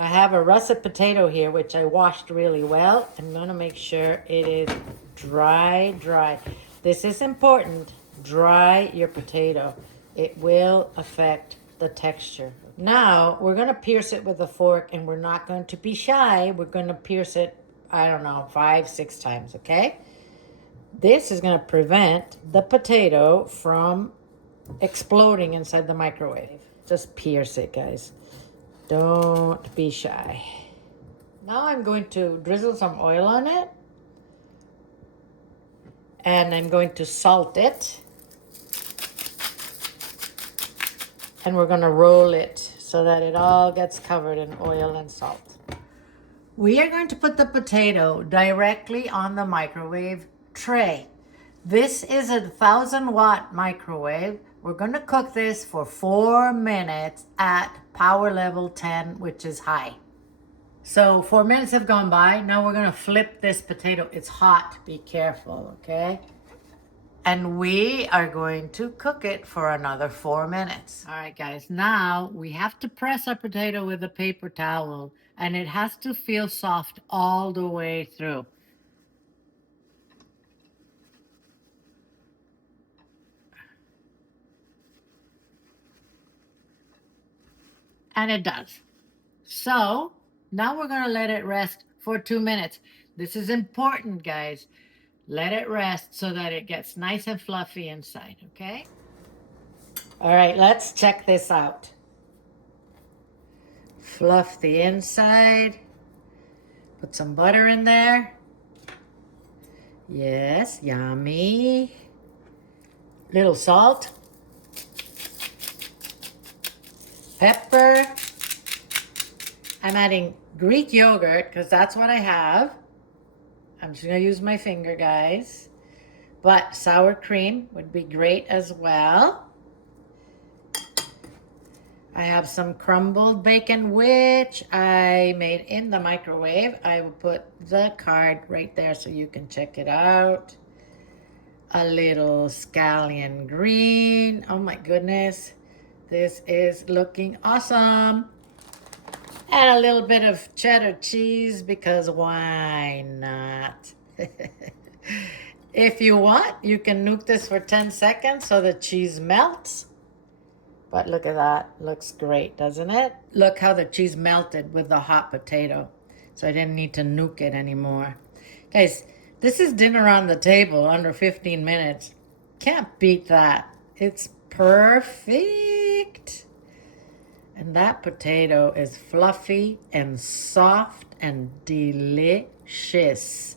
I have a russet potato here, which I washed really well. I'm gonna make sure it is dry. This is important. Dry your potato. It will affect the texture. Now, we're gonna pierce it with a fork, and we're not going to be shy. We're gonna pierce it, I don't know, 5, 6 times, okay? This is gonna prevent the potato from exploding inside the microwave. Just pierce it, guys. Don't be shy. Now I'm going to drizzle some oil on it. And I'm going to salt it. And we're going to roll it so that it all gets covered in oil and salt. We are going to put the potato directly on the microwave tray. This is a 1,000-watt microwave. We're going to cook this for 4 minutes at power level 10, which is high. So 4 minutes have gone by. Now we're going to flip this potato. It's hot. Be careful, okay? And we are going to cook it for another 4 minutes. All right, guys. Now we have to press our potato with a paper towel, and it has to feel soft all the way through. And it does. So now we're going to let it rest for 2 minutes. This is important, guys. Let it rest so that it gets nice and fluffy inside, okay? All right, let's check this out. Fluff the inside. Put some butter in there. Yes, yummy. Little salt. Pepper. I'm adding Greek yogurt because that's what I have. I'm just going to use my finger, guys. But sour cream would be great as well. I have some crumbled bacon, which I made in the microwave. I will put the card right there so you can check it out. A little scallion green. Oh my goodness. This is looking awesome. And a little bit of cheddar cheese because why not? If you want, you can nuke this for 10 seconds so the cheese melts. But look at that. Looks great, doesn't it? Look how the cheese melted with the hot potato. So I didn't need to nuke it anymore. Guys, this is dinner on the table under 15 minutes. Can't beat that. It's perfect. And that potato is fluffy and soft and delicious.